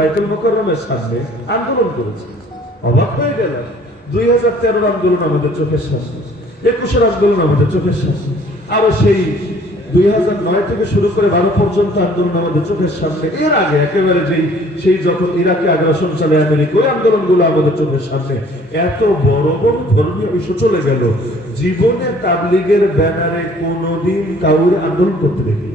বাইতুল মুকাররমের সামনে আন্দোলন করেছে। অবাক হয়ে গেলাম। 2013 আন্দোলন আমাদের চোখের সামনে, 21 আন্দোলন আমাদের চোখের সামনে, আরো সেই 2009 থেকে শুরু করে 12 পর্যন্ত আন্দোলন আমাদের চোখের সামনে। এর আগে একেবারে সেই যখন ইরাকে আগ্রাসন চালায় আমেরিকা, ওই আন্দোলনগুলো আমাদের চোখের সামনে। এত বড় বড় ধর্মীয় ইস্যু চলে গেল, জীবনে তাবলীগের ব্যানারে কোনোদিন কাউরে আন্দোলন করতে দেখি।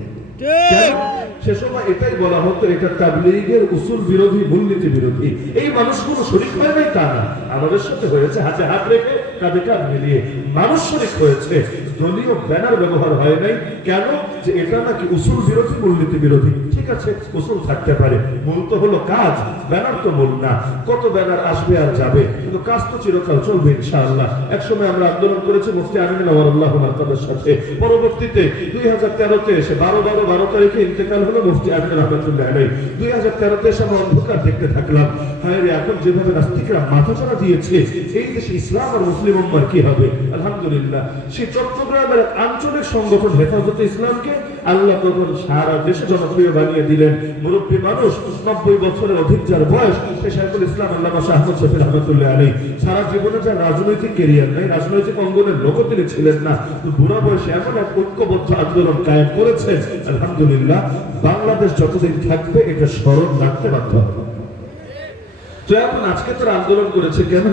সে সময় এটাই বলা হতো এটা তাবলীগের উসুল বিরোধী, মূলনীতি বিরোধী। এই মানুষগুলো শরীক হয় নাই তা না, আমাদের সাথে হয়েছে হাতে হাত রেখে, কাঁধে কাঁধ মিলিয়ে মানুষ শরীক হয়েছে। দলীয় ব্যানার ব্যবহার হয় নাই। কেন? যে এটা নাকি উসুল বিরোধী, মূলনীতি বিরোধী। ঠিক আছে, উসুল থাকতে পারে, মূল তো হলো কাজ, ব্যানার তো মূল না। কত ব্যানার আসবে আর যাবে, কিন্তু কাজ তো চিরকাল চলবে ইনশাআল্লাহ। একসময় আমরা আন্দোলন করেছি মুফতি আমিন নওয়ারুল্লাহ তাদের সাথে। পরবর্তীতে 2013-তে এসে 12 তারিখে ইন্তেকাল হলো মুফতি আমিন রহমাতুল্লাহ আলাইহি। 2013-তে এসে আমরা অন্ধকার দেখতে থাকলাম। হায় রে, এখন যেভাবে নাস্তিকরা মাথাচাড়া দিয়েছে, এই দেশে ইসলাম আর মুসলিম উম্মার কি হবে? আলহামদুলিল্লাহ, সেই চট্টগ্রামের আঞ্চলিক সংগঠন হেফাজতে ইসলামকে আল্লাহ তখন সারা দেশে জনপ্রিয় বানিয়ে দিলেন। মুরব্বী মানুষ, 90 বছরের অধিক যার বয়স, সে শাইখুল ইসলাম আল্লামা শাহ আহমদ শফি রহমাতুল্লাহ আলাইহি। সারা জীবনে যার রাজনৈতিক ক্যারিয়ার নাই, রাজনৈতিক অঙ্গনের লোকও তিনি ছিলেন না, বুড়া বয়সে এমন এক ঐক্যবদ্ধ আন্দোলন কায়েম করেছেন। আলহামদুলিল্লাহ, বাংলাদেশ যতদিন থাকবে এটা স্মরণ রাখতে বাধ্য হবে। তো এখন আজকে তোর আন্দোলন করেছে কেন?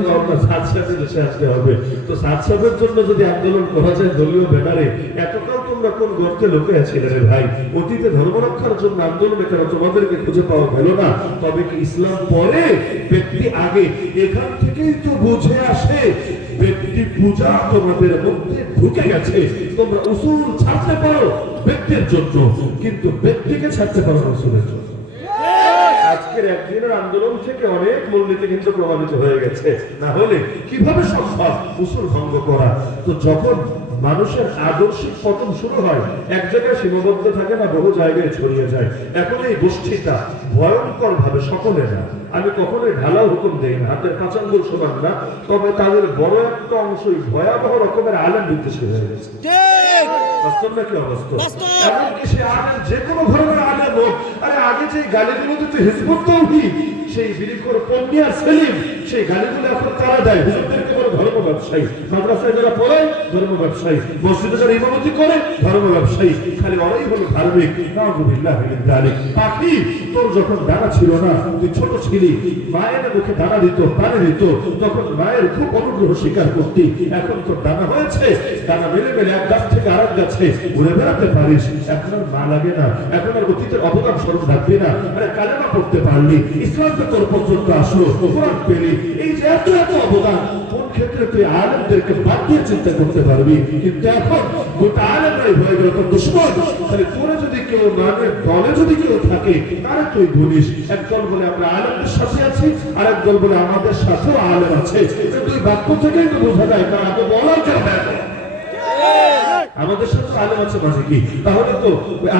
সাদ সাহেবের দেশে আসতে হবে। তো সাদ সাহেবের জন্য যদি আন্দোলন করা যায় দলীয় ব্যানারে, এতকাল তোমরা কোন গর্তে লুকিয়ে ছিলে রে ভাই? অতীতে ধর্ম রক্ষার জন্য আন্দোলনে কেন তোমাদেরকে খুঁজে পাওয়া গেল না? তবে কি ইসলাম পরে, ব্যক্তি আগে? এখান থেকেই তো বুঝে আসে ব্যক্তি পূজা তোমাদের মধ্যে ঢুকে গেছে। তোমরা উসুল ছাড়তে পারো ব্যক্তির জন্য, কিন্তু ব্যক্তিকে ছাড়তে পারো না উসুলের জন্য। আজকের একদিনের আন্দোলন থেকে অনেক মূলনীতি কিন্তু প্রভাবিত হয়ে গেছে। না হলে কিভাবে সম্ভব উসুল ভঙ্গ করা? তো যখন মানুষের আদর্শিক পতন শুরু হয়, এক জায়গায় সীমাবদ্ধ থাকে না, বহু জায়গায় ছড়িয়ে যায়। এখন এই গোষ্ঠীটা ভয়ঙ্কর ভাবে, সকলে না, আমি কখনোই ঢালাও হুকুম দেই না, হাতের পাঁচাঙ্গুল সমান না, তবে তাদের বড় একটা অংশই ভয়াবহ রকমের আলেম বিদ্বেষী হয়ে গেছে। বাস্তব নাকি অবাস্তব? এমনকি সে আলেম যে কোনো ধরনের আলেম হোক, আরে আগে যে গালিগুলো দিত হিজবুত তৌহিদ, সেই বিলিকর পন্ডিয়া সেলিম, সেই গালিগুলো এখন তারা দেয়। হুজুরদেরকে বলে ধর্ম ব্যবসায়ী, মাদ্রাসায় যারা পড়ায় ধর্ম ব্যবসায়ী, মসজিদে যারা ইমামতি করে ধর্ম ব্যবসায়ী, খালি ওরাই হলো ধার্মিক। নাউযুবিল্লাহি মিন যালিক। পাখি, তোর যখন ডানা ছিল না, তুই ছোট ছিলি, মায়ের মুখে দানা দিত, পানি দিত, তখন মায়ের খুব অনুগ্রহ স্বীকার করতি। এখন তোর ডানা হয়েছে, ডানা মেলে মেলে এক গাছ থেকে আরেক গাছে উড়ে বেড়াতে পারিস। এখন আর মা লাগে না, এখন আর অতীতের অবদান স্মরণ রাখবি না। আরে কালেমা পড়তে পারলি, ইসলামকে তোর পর্যন্ত আসলো, কোরআন পেলি, এই যে এত এত অবদান, কোন ক্ষেত্রে তুই আলেমদেরকে বাদ দিয়ে চিন্তা করতে পারবি? কিন্তু এখন গোটা আলেমরাই হয়ে গেল তোর দুশমন। তাহলে তোরে যদি কেউ মানে, দলে যদি কেউ থাকে, তারে তুই বলিস। একদল বলে আমরা আলেমদের সাথে আছি, আরেক দল বলে আমাদের সাথেও আলেম আছে। দুই বাক্য থেকেই তো বোঝা যায়, কারণ আগে বলার কেন আমাদের সাথে আলেম আছে মানে কি? তাহলে তো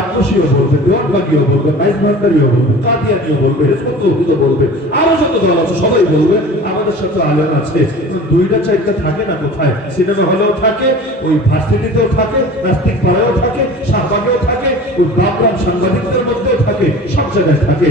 আত্মসীও বলবে, দেওয়ানবাগিও বলবে, নাইজ ভান্ডারিও বলবে, কাদিয়ানিও বলবে, হিজবুত তৌহিদও বলবে, আরো যত দল আছে সবাই বলবে আমাদের সাথে আলেম আছে। দুইটা চারটা থাকে না কোথায়? সিনেমা হলেও থাকে, ওই ভার্সিটিতেও থাকে, নাস্তিক পাড়ায়ও থাকে, শাহবাগেও থাকে, ওই বাবরাম সাংবাদিকদের মধ্যেও থাকে, সব জায়গায় থাকে।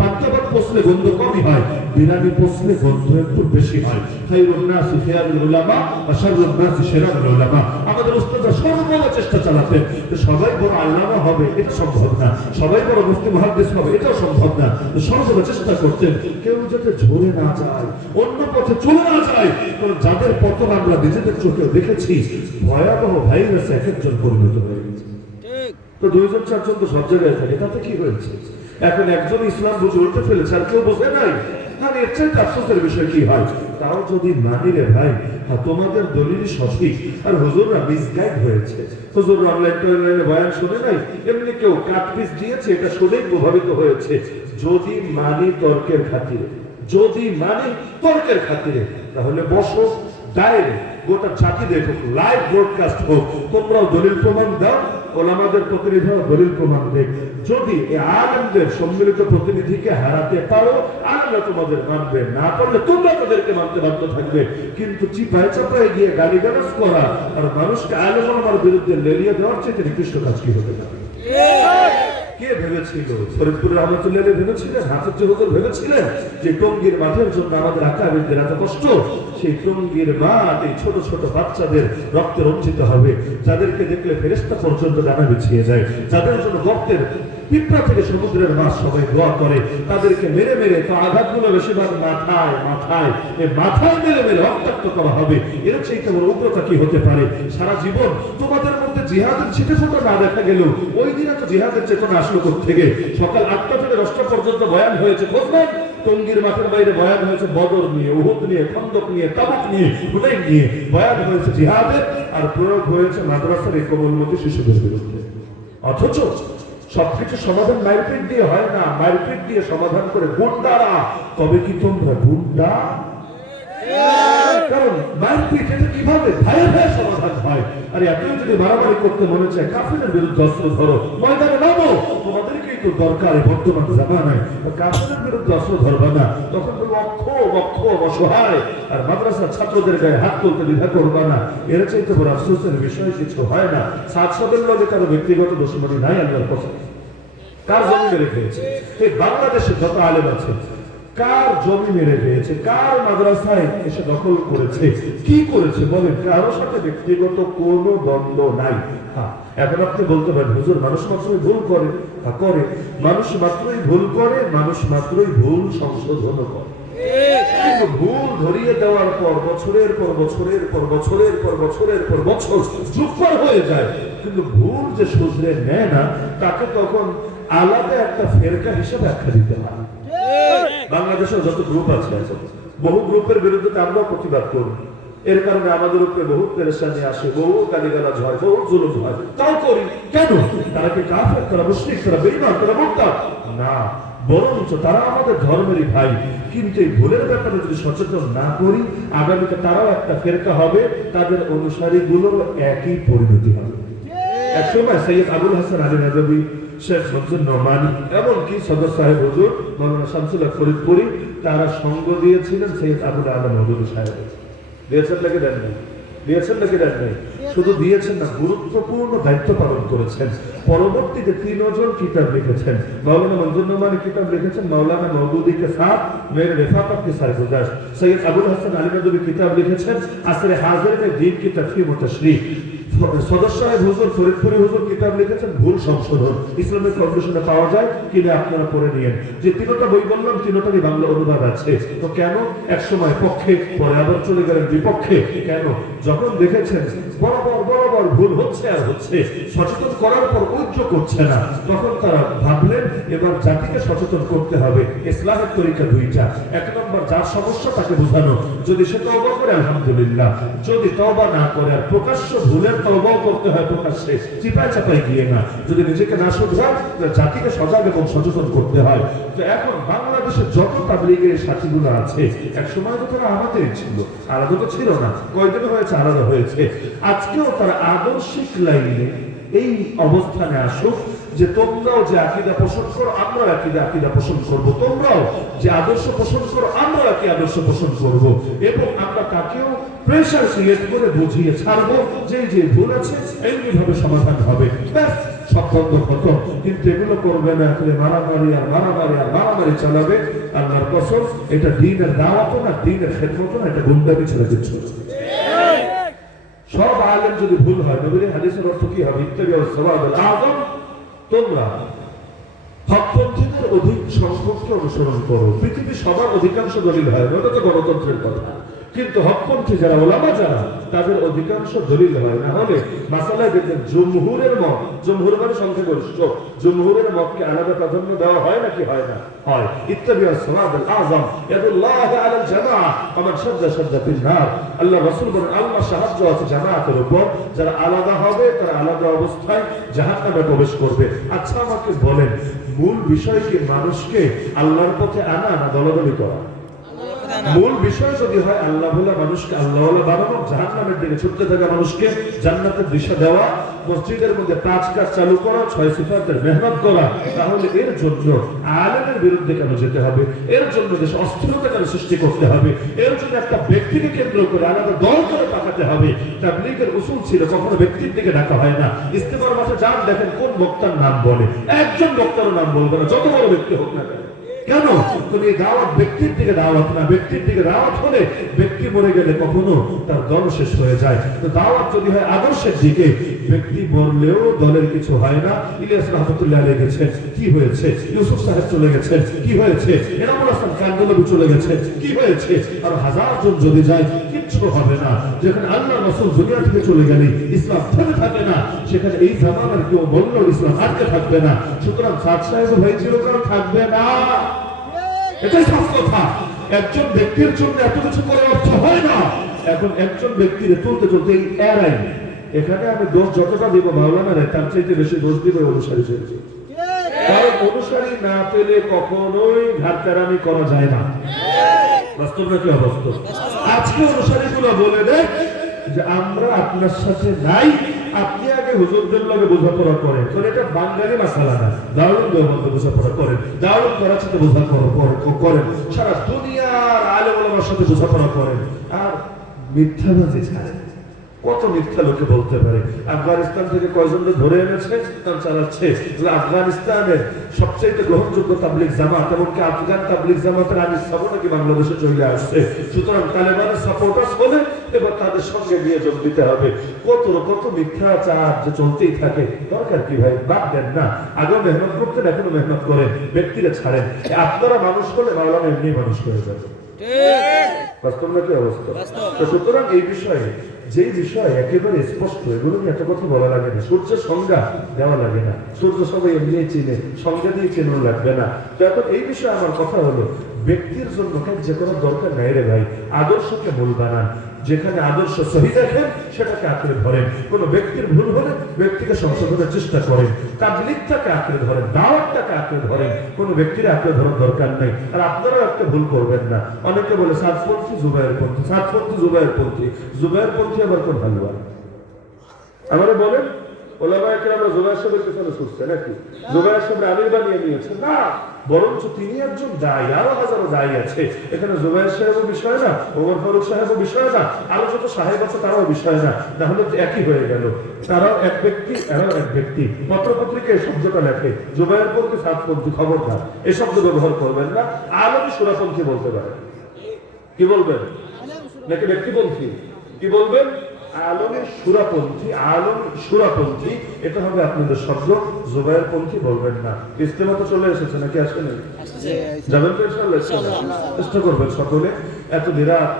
পান্তাবাদ পোষলে গন্ধ কমই হয়, বিরানি পোষলে গন্ধ একটু বেশি হয়। খায়রুন নাসি খিয়ারুল উলামা ওয়া শাররুন নাসি শিরারুল উলামা। আমাদের উস্তাদরা সর্বদা চেষ্টা চালাতেন যে সবাই বড় আল্লামা হবে এটা সম্ভব না, সবাই বড় মুফতি মুহাদ্দিস হবে এটাও সম্ভব না। সর্বদা চেষ্টা করতেন কেউ যাতে ঝরে না যায়, অন্য পথে চলে না যায়। কারণ যাদের পতন আমরা নিজেদের চোখে দেখেছি, ভয়াবহ ভাইরাসে এক একজন পরিণত হয়ে গেছে। তো 2-4 জন তো সব জায়গায় থাকে, তাতে কি হয়েছে? এখন একজন ইসলাম বুঝে উঠতে ফেলেছে, আর কেউ বোঝে নাই। আর এর চাইতে আফসোসের বিষয় কি হয়? তাও যদি মানি রে ভাই, তোমাদের দলিল সঠিক, আর হুজুররা মিসগাইড হয়েছে। হুজুররা অনলাইনে বয়ান শুনে নাই, এমনি কেউ কাট পিস দিয়েছে, এটা শুনেই প্রভাবিত হয়েছে। যদি মানি তর্কের খাতিরে, যদি মানি তর্কের খাতিরে, তাহলে বসো ডাইরেক্ট গোটা জাতি দেখো, লাইভ ব্রডকাস্ট হোক, তোমরাও দলিল প্রমাণ দাও, ওলামাদের প্রতিনিধিরাও দলিল প্রমাণ দেখ। যদি এই আলেমদের সম্মিলিত প্রতিনিধিকে হারাতে পারো, আলেমরা তোমাদের মানবে, না পারলে তোমরা তাদেরকে মানতে বাধ্য থাকবে। কিন্তু চিপায় চাপায় গিয়ে গালিগালাজ করা আর মানুষকে আলেম ওলামার বিরুদ্ধে লেলিয়ে দেওয়ার চেয়ে নিকৃষ্ট কাজ কি হতে পারে? কে ভেবেছিল? ফরিদপুর রহমতুল্লাহ ভেবেছিলেন, হাফিজ হুজুর ভেবেছিলেন যে টঙ্গীর মাঠের জন্য আমাদের আকাবিরদের এত কষ্ট, সেই টঙ্গীর মাঠ এই ছোট ছোট বাচ্চাদের রক্তে রঞ্জিত হবে, যাদেরকে দেখলে ফেরেশতা পর্যন্ত ডানা বিছিয়ে যায়, যাদের জন্য গর্তের পিঁপড়া থেকে সমুদ্রের মাছ সবাই দোয়া করে, তাদেরকে মেরে মেরে, তো আঘাতগুলো বেশিরভাগ মাথায় মাথায় এই মাথায় মেরে মেরে রক্তাক্ত করা হবে। এর চাইতে বড় উগ্রতা কি হতে পারে? সারা জীবন তোমাদের মধ্যে জিহাদের ছিটে ফোটা না দেখা গেল, ওই দিনে তো জিহাদের চেতনা আসলো থেকে। সকাল 8টা থেকে 10টা পর্যন্ত বয়ান হয়েছে, বুঝলেন? টঙ্গীর মাঠের বাইরে বয়ান হয়েছে বদর নিয়ে, উহুদ নিয়ে, খন্দক নিয়ে, তাবুক নিয়ে, হুনাইন নিয়ে বয়ান হয়েছে জিহাদের, আর প্রয়োগ হয়েছে মাদ্রাসার এই কোমলমতি শিশুদের বিরুদ্ধে। অথচ সবকিছু সমাধান মারপিট দিয়ে হয় না, মারপিট দিয়ে সমাধান করে গুন্ডারা। তবে কি তোমরা গুন্ডা? কারণ মারপিট এটা কিভাবে ভাইয়ে ভাইয়ে সমাধান হয়? আর এতই যদি মারামারি করতে মনে চায়, কাফেরের বিরুদ্ধে অস্ত্র ধরো, ময়দানে নামো, তোমাদেরকেই তো দরকার বর্তমান জামানায়। কাফেরের বিরুদ্ধে অস্ত্র ধরবে না, তখন বলবো অক্ষম অসহায়, আর মাদ্রাসার ছাত্রদের গায়ে হাত তুলতে দ্বিধা করবে না। এর চাইতে বড় আফসোসের বিষয় কিছু হয় না। সাতশোদের লগে কারো ব্যক্তিগত দুশমনি নাই আল্লাহর কথা। কার জমি মেরে খেয়েছে? এই বাংলাদেশে যত আলেম আছে, কার জমি মেরে পেয়েছে, কার মাদ্রাসায় এসে দখল করেছে, কি করেছে বলেন? কারোর সাথে ব্যক্তিগত কোনো দ্বন্দ্ব নাই। হ্যাঁ, এখন আপনি বলতে পারেন হুজুর মানুষ মাত্রই ভুল করে। হ্যাঁ করে, মানুষ মাত্রই ভুল করে, মানুষ মাত্রই ভুল সংশোধন করে। কিন্তু ভুল ধরিয়ে দেওয়ার পর বছরের পর বছরের পর বছরের পর বছরের পর বছর যুগ পার হয়ে যায়, কিন্তু ভুল যে শুধরে নেয় না, তাকে তখন আলাদা একটা ফেরকা হিসেবে ব্যাখ্যা দিতে হয়। বাংলাদেশের যত গ্রুপ আছে, বহু গ্রুপের বিরুদ্ধে আমরা প্রতিবাদ করি, এর কারণে আমাদের উপরে বহু পেরেশানি আসে, বহু গালিগালাজ হয়, বহু জুলুম হয়, তাও করি কেন? তারা কি কাফের, তারা মুশরিক, তারা বেঈমান, তারা মুরতাদ? না, বরঞ্চ তারা আমাদের ধর্মেরই ভাই। কিন্তু এই ভুলের ব্যাপারে যদি সচেতন না করি, আগামীতে তারাও একটা ফেরকা হবে, তাদের অনুসারীগুলোর একই পরিণতি হবে। এক সময় সৈয়দ আবুল হাসান আলী নাজবী, শেখ মনজুর নোমানী, এমনকি সদর সাহেব হুজুর মৌলানা শামসুল হক ফরিদপুরি, তারা সঙ্গ দিয়েছিলেন সৈয়দ আবুল আলম হুজুর সাহেব। দিয়েছেন নাকি দেন নাই? দিয়েছেন নাকি দেন নাই? শুধু দিয়েছেন না, গুরুত্বপূর্ণ দায়িত্ব পালন করেছেন। পরবর্তীতে 3 জন কিতাব লিখেছেন। মৌলানা মনজুর নোমানী কিতাব লিখেছেন মৌলানা মওদুদি কে সাথ মেরে রেফাকত কে সাথ গুজার। সৈয়দ আবুল হাসান আলী নাজবী কিতাব লিখেছেন আসরে হাজির মে দ্বীন কি তফহিম ও তশরীহ। সদর সাহেব হুজুর ফরিদপুরি হুজুর কিতাব লিখেছেন ভুল সংশোধন। ইসলামিক ফাউন্ডেশনে পাওয়া যায়, কিনে আপনারা পড়ে নিয়েন। যে 3টা বই বললাম, 3টারই বাংলা অনুবাদ আছে। তো কেন এক সময় পক্ষে, পরে আবার চলে গেলেন বিপক্ষে? কেন? যখন দেখেছেন বরাবর ভুল হচ্ছে আর হচ্ছে, সচেতন করার পর ঐক্য করছে না, তখন তারা ভাবলেন এবার জাতিকে সচেতন করতে হবে। ইসলামের তরিকা 2টা। 1 নম্বর, যার সমস্যা তাকে বোঝানো, যদি সে তওবা করে আলহামদুলিল্লাহ, যদি তওবা না করে আর প্রকাশ্য ভুলের তওবাও করতে হয় প্রকাশ্যে, চিপায় চাপায় গিয়ে না, যদি নিজেকে না শুধরায়, জাতিকে সজাগ এবং সচেতন করতে হয়। তো এখন বাংলাদেশে যত তাবলীগের সাথীগুলো আছে, এক সময় তো তারা আমাদেরই ছিল, আলাদা তো ছিল না, কয়দিন হয়েছে আলাদা হয়েছে। আজকেও তারা আদর্শিক লাইনে এই অবস্থানে আসুক যে তোমরাও যে আকীদা পোষণ করো আমরা আকীদা পোষণ করব, তোমরাও যে আদর্শ পোষণ করো আমরা একই আদর্শ পোষণ করব, এবং আমরা তাকেও প্রেশার ক্রিয়েট করে বুঝিয়ে ছাড়বো যে যে ভুল আছে এমনি ভাবে সমাধান হবে, ব্যাস সপ্তাহ খতম। কিন্তু এগুলো করবে না, মারামারি চালাবে। আল্লাহর কসম, এটা দ্বীনের দাওয়াত না, দ্বীনের খেদমত না, এটা গুন্ডামি ছেড়ে দিচ্ছে। সব আলেম যদি ভুল হয়, নবীর হাদিসের অর্থ কি হবে? ইত্তাবিউ সাওয়াবুল আযম, তোমরা হকপন্থীদের অধিক সংখ্যককে অনুসরণ করো। পৃথিবীর সবার অধিকাংশ দলিল হয়, ওটা তো গণতন্ত্রের কথা, কিন্তু হকপন্থী যারা ওলামা যারা, তাদের অধিকাংশ দলিল হয় না। হলে মাসালায় দেখবেন জমহুরের মত, জমহুর মানে সংখ্যাগরিষ্ঠ, জমহুরের মতকে আলাদা প্রাধান্য দেওয়া হয় নাকি হয় না? হয়। ইত্তাবিউ সাওয়াবুল আযম ইয়াদুল্লাহি আলাল জামাআ ওয়া শাদ্দা ফিল নার। আল্লাহ রাসূল বলেন আল্লাহ সাহায্য আছে জামাতের উপর, যারা আলাদা হবে তারা আলাদা অবস্থায় জাহান্নামে প্রবেশ করবে। আচ্ছা আমাকে বলেন, মূল বিষয় কি মানুষকে আল্লাহর পথে আনা না দলাদলি করা? মূল বিষয় যদি হয় আল্লাহ বলা মানুষকে আল্লাহ বলা বানানো, জাহান্নামের দিকে ছুটতে থাকা মানুষকে জান্নাতের দিশা দেওয়া, মসজিদের মধ্যে 5 কাজ চালু করা, 6 সিফাতের মেহনত করা, তাহলে এর জন্য আলেমের বিরুদ্ধে কেন যেতে হবে? এর জন্য দেশে অস্থিরতা কেন সৃষ্টি করতে হবে? এর জন্য একটা ব্যক্তিকে কেন্দ্র করে আলাদা দল করে তাকাতে হবে? তাবলীগের উসুল ছিল কখনো ব্যক্তির দিকে ডাকা হয় না। ইস্তেমার মাঠে যান, দেখেন কোন বক্তার নাম বলে, একজন বক্তারও নাম বলবে না, যত বড় ব্যক্তি হোক না কেন। কেন? এই দাওয়াত ব্যক্তির দিকে দাওয়াত না। ব্যক্তির দিকে দাওয়াত হলে ব্যক্তি মরে গেলে কখনো তার দল শেষ হয়ে যায়। তো দাওয়াত যদি হয় আদর্শের দিকে, ব্যক্তি মরলেও দলের কিছু হয় না। ইলিয়াস রহমতুল্লাহ আলাইহি গেছেন, কি হয়েছে? ইউসুফ সাহেব চলে গেছেন, কি হয়েছে? এনামুল হাসান কান্দলবি চলে গেছে, কি হয়েছে? আর 1000 জন যদি যায় কিচ্ছু হবে না। যেখানে আল্লাহ রাসূল দুনিয়া থেকে চলে গেলে ইসলাম থেমে থাকে না, সেখানে এই জামানার কেউ বললেও ইসলাম আটকে থাকবে না। সুতরাং সাদ সাহেব ভাই চিরকাল থাকবে না, এটাই সব কথা। একজন ব্যক্তির জন্য এত কিছু করে অর্থ হয় না। এখন একজন ব্যক্তির চলতে চলতে এই এরাই, এখানে আমি দোষ যতটা দিব মাওলানারে, তার চাইতে বেশি দোষ দিব অনুসারী চেয়েছি। কারণ অনুসারী না পেলে কখনোই ঘাটতারামি করা যায় না। বাস্তব নাকি অবাস্তব? আজকে অনুসারী গুলো বলে দেয় যে আমরা আপনার সাথে নাই, আপনি আগে হুজুরদের লগে বোঝাপড়া করেন। কারণ এটা বাঙালি মাসালা না, দারুণ দেওবন্দে বোঝাপড়া করেন, দারুণ করাচিতে বোঝাপড়া করেন, সারা দুনিয়ার আলেম ওলামার সাথে বোঝাপড়া করেন, আর মিথ্যাবাজি ছাড়েন। কত মিথ্যা লোকে বলতে পারে। আফগানিস্তান থেকে কয়জন ধরে এনেছে, তার চালাচ্ছে। আফগানিস্তানের সবচেয়ে গ্রহণযোগ্য তাবলিগ জামাত, এমনকি আফগান তাবলিগ জামাতের আমির সাহেব নাকি বাংলাদেশে চলে আসছে। সুতরাং তালেবানের সাপোর্টার্স হলে এবার তাদের সঙ্গে নিয়ে যোগ দিতে হবে। কত মিথ্যাচার যে চলতেই থাকে, দরকার কি ভাই? বাদ দেন না। আগে মেহনত করতেন, এখনো মেহনত করেন, ব্যক্তিরা ছাড়েন। আপনারা মানুষ হলে মাওলানা এমনি মানুষ হয়ে যাবে। বাস্তব নাকি অবস্থা? সুতরাং এই বিষয়ে, যেই বিষয় একেবারে স্পষ্ট, এগুলো নিয়ে এত কথা বলা লাগে না। সূর্যের সংজ্ঞা দেওয়া লাগে না, সূর্য সবাই এমনি চিনে, সংজ্ঞা দিয়ে চেনানো লাগবে না। তো এখন এই বিষয়ে আমার কথা হলো, ব্যক্তির জন্য যে কোনো দরকার নাই রে ভাই, আদর্শকে মূল বানান। যেখানে আদর্শ সহি দেখেন সেটাকে আঁকড়ে ধরেন। কোন ব্যক্তির ভুল হলে ব্যক্তিকে সংশোধনের চেষ্টা করেন, তাবলীগটাকে আঁকড়ে ধরেন, দাওয়াতটাকে আঁকড়ে ধরেন। কোন ব্যক্তির আঁকড়ে ধরার দরকার নেই। আর আপনারাও একটা ভুল করবেন না। অনেকে বলে সাতপন্থী জুবায়েরপন্থী, সাতপন্থী জুবায়েরপন্থী। জুবায়েরপন্থী আবার কোন হালুয়া? আমারে বলেন, ওলামায়ে কেরাম জুবায়ের সাহেবের পিছনে ছুটছে নাকি? জুবায়ের সাহেব আমির বানিয়ে নিয়েছে না, বরঞ্চ তিনি একজন দায়ী, আরো হাজারো দায়ী আছে। এখানে জুবায়ের সাহেবও বিষয় না, ওমর ফারুক সাহেবও বিষয় না, আরো যত সাহেব আছে তারাও বিষয় না। তাহলে একই হয়ে গেল, তারাও এক ব্যক্তি, এরাও এক ব্যক্তি। পত্রপত্রিকা এই শব্দটা লেখে, জুবায়েরপন্থী, সাতপন্থী, খবরদার এই শব্দ ব্যবহার করবেন না। আলমী সুরাপন্থী বলতে পারেন। কি বলবেন? নাকি ব্যক্তিপন্থী? কি বলবেন? আলমী সুরাপন্থী, আলমী সুরাপন্থী, এটা হবে আপনাদের শব্দ। জুবায়েরপন্থী বলবেন না। ইস্তেমা তো চলে এসেছে নাকি আসেন? যাবেন তো ইনশাআল্লাহ? চেষ্টা করবেন সকলে। এত বিরাট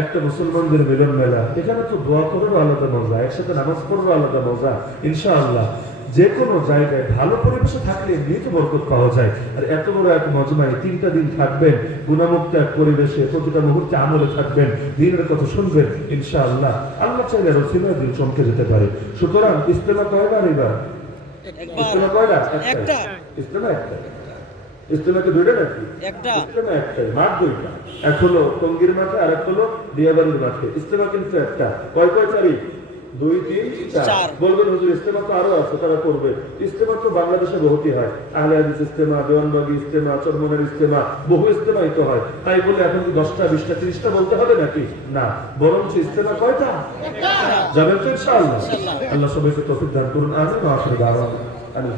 একটা মুসলমানদের মিলন মেলা, এখানে তো দোয়া করারও আলাদা মজা, একসাথে নামাজ পড়ারও আলাদা মজা। ইনশাআল্লাহ যে কোনো জায়গায় ভালো পরিবেশে থাকলে এমনিতে বরকত পাওয়া যায়। আর এত বড় এক মজমায় 3টা দিন থাকবেন, গুণামুক্ত এক পরিবেশে, প্রতিটা মুহূর্তে আমলে থাকবেন, দিনের কথা শুনবেন। ইনশাআল্লাহ আল্লাহ চাইলে রসিলার দিন চমকে যেতে পারে। সুতরাং ইস্তেমা কয়বার? এবার ইস্তেমা কয়টা? একটা। ইস্তেমা একটা। ইস্তেমাকে দুইটা নাকি? একটা। ইস্তেমা একটাই, মাঠ 2টা। এক হলো টঙ্গীর মাঠে, আর এক হলো দিয়াবাড়ির মাঠে। ইস্তেমা কিন্তু একটা। কয় তারিখ? 2, 3, 4। বলবেন হুজুর ইস্তেমা তো আরো আছে, তারা করবে। ইস্তেমা তো বাংলাদেশে বহুতই হয়। আহলে হাদিস ইস্তেমা, দেওয়ানবাগী ইস্তেমা, চরমনের ইস্তেমা, বহু ইস্তেমাই তো হয়। তাই বলে এখন কি 10টা, 20টা, 30টা বলতে হবে নাকি? না, বরঞ্চ ইস্তেমা কয়টা? যাবেন তো ইনশাআল্লাহ। আল্লাহ সবাইকে তৌফিক দান করুন। আমিন।